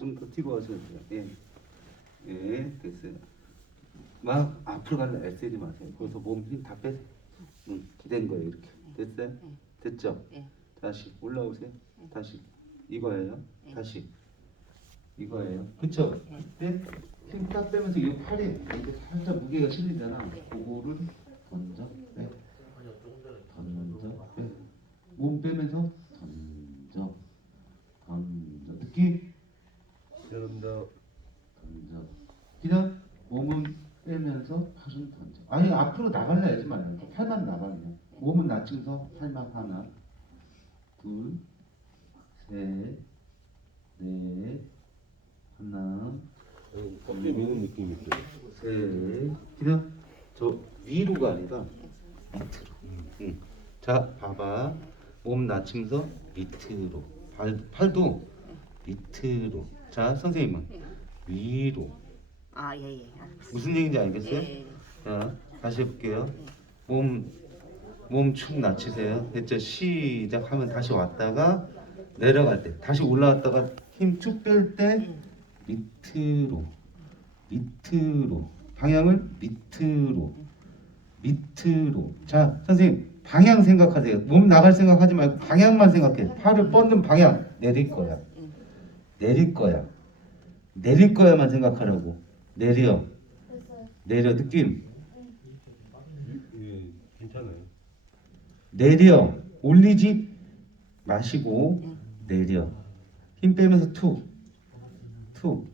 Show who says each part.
Speaker 1: 좀더 뒤로 하셔도 돼요. 예. 예, 됐어요. 막 앞으로 가려 애쓰지 마세요. 거기서 몸 힘 다 빼세요. 응, 기댄 거예요, 이렇게. 됐어요? 됐죠?
Speaker 2: 예.
Speaker 1: 다시 올라오세요. 다시 이거예요. 다시 이거예요. 그쵸? 네? 힘딱 빼면서 이 팔이 이렇게 살짝 무게가 실리잖아. 그거를 던져 빼. 던져 빼. 몸 빼면서 던져 던져 느낌
Speaker 3: 여러분들
Speaker 1: 던져 그냥 몸은 빼면서 팔은 던져. 아니 앞으로 나갈라 하지 말고 팔만 나가 그냥. 몸은 낮추면서 팔만 하나. 둘 셋 넷 하나.
Speaker 3: 껍질 미는 느낌이 있어요.
Speaker 1: 셋. 그냥 저 위로가 아니라 밑으로. 응. 자 봐봐. 몸 낮추면서 밑으로. 발, 팔도 밑으로. 자 선생님은 위로.
Speaker 2: 아, 예, 예. 알겠습니다.
Speaker 1: 무슨 얘기인지 알겠어요?
Speaker 2: 예, 예.
Speaker 1: 자 다시 해볼게요. 몸몸축 낮추세요. 됐죠? 시작하면 다시 왔다가 내려갈 때 다시 올라왔다가 힘 쭉 뺄 때 밑으로 밑으로. 방향을 밑으로 밑으로. 자 선생님 방향 생각하세요. 몸 나갈 생각하지 말고 방향만 생각해. 팔을 뻗는 방향 내릴 거야. 내릴 거야 내릴 거야만 생각하라고. 내려. 내려. 느낌?
Speaker 3: 예, 괜찮아요.
Speaker 1: 내려. 올리지 마시고 내려. 힘 빼면서 툭 툭